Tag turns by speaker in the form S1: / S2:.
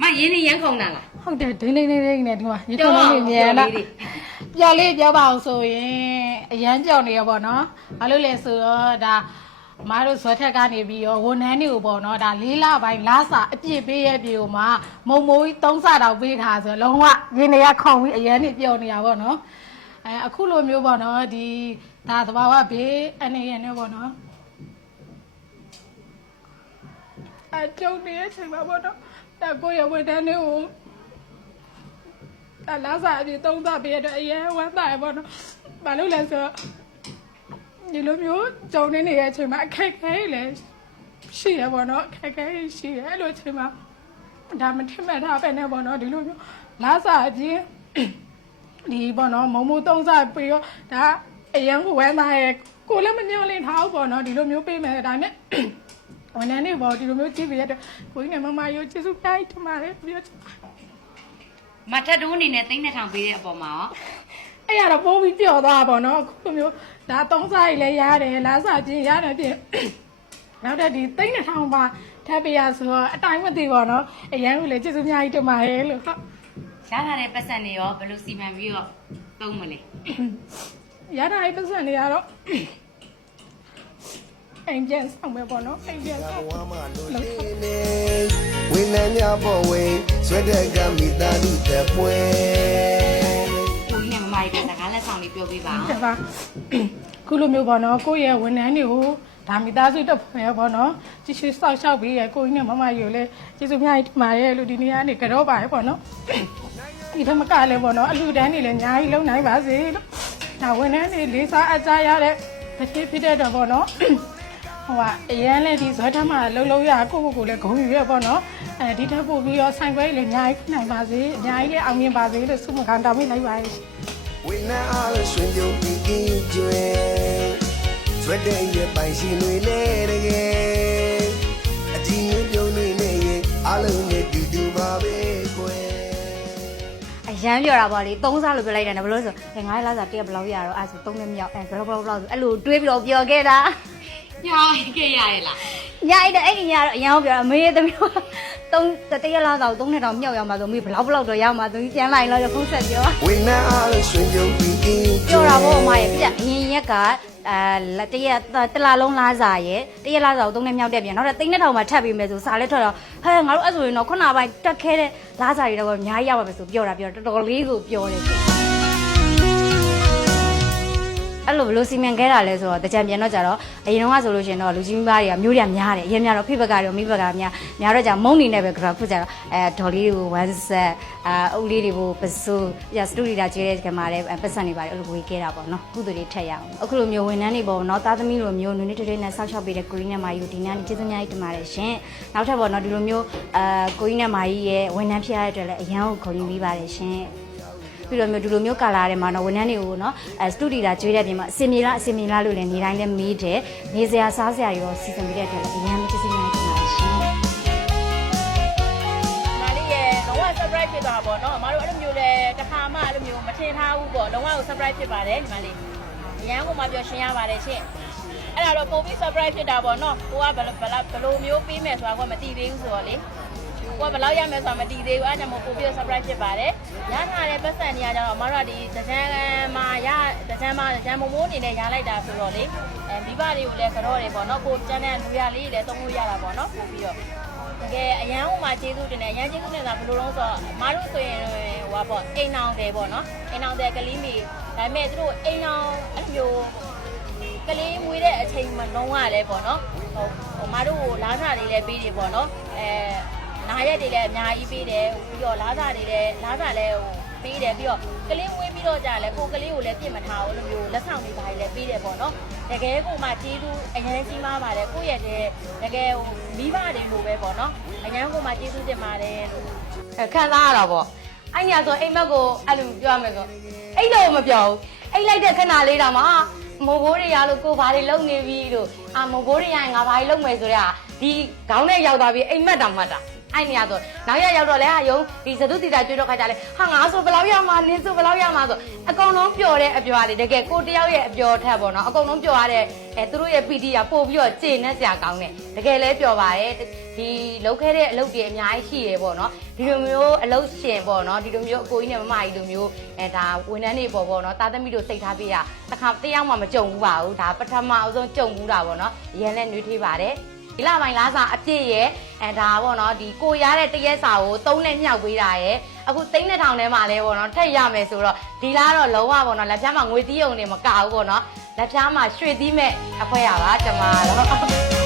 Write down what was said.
S1: မရင်းနေရန်ခုန်တာလား
S2: ဟုတ်တယ်ဒိန်းဒိန်းဒိန်းဒိန်းနဲ့ဒီမှာရေခုံလေးတွေမြန်တာပြောလေးပြောပါအောင်ဆိုရင်အရန်ကြောင်နေရပေါ့နော်ဘာလို့လဲဆိုတော့ဒါအမားတို့ဇွဲထက်ကနေပြီးရောဝန်ထမ်းတွေကိုပေါ့နော်ဒါလေးလပိုင်းလားစာအပြည့်ပေးရဲ့ပြေကိုမှမုံမိုးကြီးသုံးစာတောင်ပေးထားဆိုတော့လုံးဝရင်းနေရခုံပြီးအရန်နေပြောနေတာပေါ့နော်အဲအခုလိုမျိုးပေါ့နော်ဒီဒါသဘာဝဘေးအနေရနဲ့ပေါ့နော်အကျုံနေတဲ့အချိန်မှာပေါ့နော် ဒါကိုရဝန်ထမ်းတွေကိုဒါလာစားအပြီးသုံးစားပေးရတော့အရင်ဝမ်းသာရပေါ့နော်။ဘာလို့လဲဆိုတော့ဒီလိုမျိုးကြုံနေနေတဲ့အချိန်မှာအခက်အခဲတွေလည်းရှိရပေါ့နော်အခက်အခဲတွေရှိတယ်အဲ့လိုအချိန်မှာဒါမထင်မှတ်ထားပဲနဲ့ပေါ့နော်ဒီလိုမျိုးလာစားအပြီးဒီပေါ့နော်မုံမိုးသုံးစားပေးရောဒါအရင်ကဝမ်းသာရကိုလည်းမညှော်လင့်ထားဘူးပေါ့နော်ဒီလိုမျိုးပေးမယ်ဒါနဲ့ ဝန်ထမ်းတွေပေါ့ဒီလိုမျိုးကြည့်ပြီးရတော့ကိုကြီးနဲ့မမရိုးကျေးဇူးတိုင်းထင်ပါတယ်ပြောချင်ပါတယ်
S1: မထက်တိုးအနေနဲ့သိန်း2000ပေးတဲ့အပေါ်မှာရော
S2: အဲ့ရတော့ပိုးပြီးပျော်သွားပါတော့အခုလိုမျိုးဒါသုံးစားကြီးလည်းရတယ်လားစားချင်းရတယ်ပြင်နောက်တဲ့ဒီသိန်းတစ်ထောင်ပါထပ်ပြရဆိုတော့အတိုင်းမသိပါတော့အရန်ကလည်းကျေးဇူးအများကြီးတင်ပါတယ်လို့ဟုတ်
S1: ရထားတဲ့ပတ်စံတွေရောဘယ်လိုစီမံပြီးတော့သုံးမလဲ
S2: ရတာအဲ့ပတ်စံတွေကတော့ အိမ်ပြန်ဆောင်ပဲပေါ့နော်အိမ်ပြန်ဆောင်
S3: ဝမ်းမလို့လေးနေဝိညာဉ်များပေါ်ဝေးဆွဲတဲ့ကမိသားစုတဲ့ပွဲ
S1: ကိုကြီးနဲ့မမကြီးကစကားလက်ဆောင်လေးပြောပြပါအောင်
S2: တပါခုလိုမျိုးပေါ့နော်ကိုယ့်ရဲ့ဝန်ထမ်းတွေကိုဒါမိသားစုတစ်ဖွဲ့ပေါ့နော်ကြည့်ရှုစောက်ရှောက်ပြီးရကိုကြီးနဲ့မမကြီးကိုလည်းကျေးဇူးအများကြီးတင်ပါတယ်လို့ဒီနေ့ကနေကြောပါရပေါ့နော်ဒီထက်မကလည်းပေါ့နော်အလူတန်းတွေလည်းအများကြီးလုံနိုင်ပါစေလို့ဒါဝန်ထမ်းတွေလေးစားအကြရတဲ့တစ်ဖြစ်ဖြစ်တဲ့တော့ပေါ့နော် ဟိုကအရန်လည်းဒီဇွဲထမ်းမှာလှုပ်လှုပ်ရကိုကိုကိုလည်းဂုံယူရပေါ့နော်အဲဒီထက်ပို့ပြီးတော့ဆိုင်ပွဲလည်းအများကြီးဖြစ်နိုင်ပါစေအများကြီးလည်းအောင်မြင်ပါစေလို့ဆုမခံတောင်းမိလိုက်ပါရှင်
S3: ဝိညာဉ်အားလို့ရှင်ကြုံပြီးကြည်ကျွဲဆွဲတဲ့ရဲ့ပိုင်ရှင်တွေလည်းတကယ်အကြည့်မျိုးပြုံးနေနေရင်အားလုံးနဲ့တူတူပါပဲကွယ်
S4: အရန်ပြောတာပေါ့လေသုံးစားလို့ပြောလိုက်တယ်နော်ဘယ်လိုလဲဆိုငငါးလားစားတရက်ဘယ်လောက်ရတော့အဲ့ဆိုသုံးနှစ်မြောက်အဲဘယ်လောက်ဘယ်လောက်ဘယ်လောက်ဆိုအဲ့လိုတွေးပြီးတော့ပြောခဲ့တာ
S1: ညောင်းခဲ့ရရဲ့လား
S4: ညအိတ်တဲ့အဲ့ဒီညကတော့အရန်ကိုပြောတာမေးသမီးကသုံးတရက်လားစားသုံးနှစ်တောင်မြောက်ရမှာဆိုမေးဘယ်လောက်ဘယ်လောက်တော့ရမှာသူပြန်လိုက်လို့ဖုန်းဆက်ပြော
S3: ဝိညာဉ်အားလို့ရှင်ကြုံပြီးကြည်
S4: ပြောတာပေါ့အမရဲ့ပြအရင်ရက်ကအဲတရက်တလားလုံးလားစားရဲ့တရက်လားစားကိုသုံးနှစ်မြောက်တက်ပြန်နောက်တော့သိန်းနှစ်ထောင်မှထပ်ပြီးမယ်ဆိုစားလဲထွက်တော့ဟဲ့ငါတို့အဲ့ဆိုရင်တော့ခုနပိုင်းတက်ခဲတဲ့လားစားတွေတော့အများကြီးရပါမယ်ဆိုပြောတာပြောတော်တော်လေးကိုပြောတယ် အဲ့လိုဘယ်လိုစီမံခဲ့တာလဲဆိုတော့တကြံပြန်တော့ကြတော့အရင်တော့ဆိုလို့ရှိရင်တော့လူကြီးမိဘတွေကမျိုးတွေကများတယ်အရင်များတော့ဖိဘကတွေမိဘကများများတော့じゃမုံနေနဲ့ပဲကြတော့ခုကြတော့အဲဒေါ်လေးတွေကိုဝမ်းဆက်အာအုပ်လေးတွေကိုပစိုးပြစတူဒီတာကျဲတဲ့ကမှာလည်းပတ်စံနေပါတယ်အဲ့လိုဝေခဲ့တာပေါ့နော်ကုသိုလ်တွေထက်ရအောင်အခုလိုမျိုးဝန်ထမ်းတွေပေါ့နော်သားသမီးလိုမျိုးနွေးနွေးထွေးထွေးနဲ့ဆောက်ရှောက်ပေးတဲ့ကိုကြီးနဲ့မာကြီးကိုဒီနေ့ကျေးဇူးများကြီးတင်ပါတယ်ရှင်နောက်ထပ်ပေါ့နော်ဒီလိုမျိုးအာကိုကြီးနဲ့မာကြီးရဲ့ဝန်ထမ်းဖြစ်ရတဲ့အတွက်လည်းအရန်ကိုခေါ်ယူပြီးပါတယ်ရှင် ပြီးတော့မျိုးဒီလိုမျိုးကာလာထဲမှာတော့ဝန်ထမ်းတွေကိုနော်အဲစတူဒီတာကျွေးတဲ့ပြင်မှာအစင်မြေလားအစင်မြေလားလို့လည်းနေတိုင်းလည်းမေးတယ်နေစရာစားစရာရောစီစဉ်ပေးတဲ့အတွက်လည်းအများကြီးကျေးဇူးများတင်ပါတယ်ရှင်
S5: မာလေးရဲ့လုံးဝ surprise ဖြစ်သွားတာပေါ့နော်အမတို့အဲ့လိုမျိုးလဲတစ်ခါမှအဲ့လိုမျိုးမထင်ထားဘူးပေါ့လုံးဝကို surprise ဖြစ်ပါတယ်ညီမလေးအရန်ကိုမှပြောရှင်းရပါတယ်ရှင့်အဲ့ဒါတော့ပုံပြီး surprise ဖြစ်တာပေါ့နော်ကိုကဘယ်လိုဘယ်လိုဘယ်လိုမျိုးပေးမယ်ဆိုတာကမသိသေးဘူးဆိုတော့လေ ကိုကဘယ်လောက်ရမယ်ဆိုတာမသိသေးဘူးအဲ့ဒါကြောင့်မို့ပုံပြီး surprise ဖြစ်ပါတယ်ရထားတဲ့ပတ်စံနေရကြတော့အမတို့ကဒီတကြံမှာရတကြံမှာတကြံမမိုးအနေနဲ့ရလိုက်တာဆိုတော့လေအဲမိဘတွေကိုလည်းကြောတယ်ပေါ့နော်ကိုကျန်တဲ့လူရလေးတွေလည်းသုံးလို့ရတာပေါ့နော်ပို့ပြီးတော့တကယ်အရန်ဟိုမှာကျေးဇူးတင်တယ်အရန်ကျေးဇူးတင်တာဘယ်လိုလုံးဆိုတော့အမားတို့ဆိုရင်ဟိုပါပေါ့အိမ်အောင်တယ်ပေါ့နော်အိမ်အောင်တယ်ကလေးမီဒါပေမဲ့သူတို့အိမ်အောင်အဲ့လိုမျိုးကလေးမွေးတဲ့အချိန်မှာလုံးဝလဲပေါ့နော်ဟိုဟိုမတို့ကိုလားစာလေးလည်းပေးတယ်ပေါ့နော်အဲ နာရက်တွေလည်းအများကြီးပေးတယ်ပြီးတော့လားစာတွေလည်းလားစာလည်းဟိုပေးတယ်ပြီးတော့ကလေးမွေးပြီးတော့ကြာလဲကိုကလေးကိုလည်းပြင်မထားဘူးလို့မျိုးလက်ဆောင်တွေပါလည်းပေးတယ်ပေါ့နော်တကယ်ကိုမှကျေးဇူးအရင်ကြီးမားပါတယ်ကိုယ့်ရဲ့တကယ်ဟိုမိဘတွေလိုပဲပေါ့နော်အရင်ကိုမှကျေးဇူးတင်ပါတယ်လို့
S6: အဲခံစားရတာပေါ့အဲ့ညာဆိုအိမ်မက်ကိုအဲ့လိုပြောရမယ်ဆိုအဲ့လိုမပြောဘူးအိတ်လိုက်တဲ့ခဏလေးတောင်မှမိုးဘိုးတွေရလို့ကိုဘာတွေလုံနေပြီလို့အာမိုးဘိုးတွေရရင်ငါဘာတွေလုံမယ်ဆိုတော့ဒီခေါင်းနဲ့ရောက်သွားပြီအိမ်မက်တောင်မှတ်တာ အဲ့နေရဆိုနောက်ရက်ရောက်တော့လဲဟာယုံဒီဇတုတီတာကျွေးတော့ခါကြလဲဟာငါဆိုဘယ်လောက်ရမှာနင်းဆိုဘယ်လောက်ရမှာဆိုအကုန်လုံးပျော်တဲ့အပျော်လေးတကယ်ကိုတယောက်ရဲ့အပျော်ထက်ပေါ့နော်အကုန်လုံးပျော်ရတဲ့အဲသူတို့ရဲ့ PT ကပို့ပြီးတော့ကျေနပ်စရာကောင်းတယ်တကယ်လဲပျော်ပါတယ်ဒီလောက်ခဲ့တဲ့အလုပ်တွေအများကြီးရှိရပေါ့နော်ဒီလိုမျိုးအလုပ်ရှင်ပေါ့နော်ဒီလိုမျိုးအကိုကြီးနဲ့မမကြီးလိုမျိုးအဲဒါဝန်ထမ်းတွေပေါ့ပေါ့နော်တာသမီတို့စိတ်ထားပေးရတခါတယောက်မှမကြုံဘူးပါဘူးဒါပထမအဆုံးကြုံဘူးတာပေါ့နော်ရန်လဲနှွေးထွေးပါတယ် ဒီလပိုင်းလားစာအပြည့်ရဲ့အဲဒါပေါ့နော်ဒီကိုရတဲ့တရက်စာကိုသုံးနဲ့မြောက်ပေးတာရဲ့အခုသိန်းတစ်ထောင်ထဲမှာလဲပေါ့နော်ထက်ရမယ်ဆိုတော့ဒီလားတော့လုံးဝပေါ့နော်လက်ဖြားမှာငွေတီးုံနေမကဘူးပေါ့နော်လက်ဖြားမှာရွှေတီးမဲ့အဖွဲရပါကျမတော့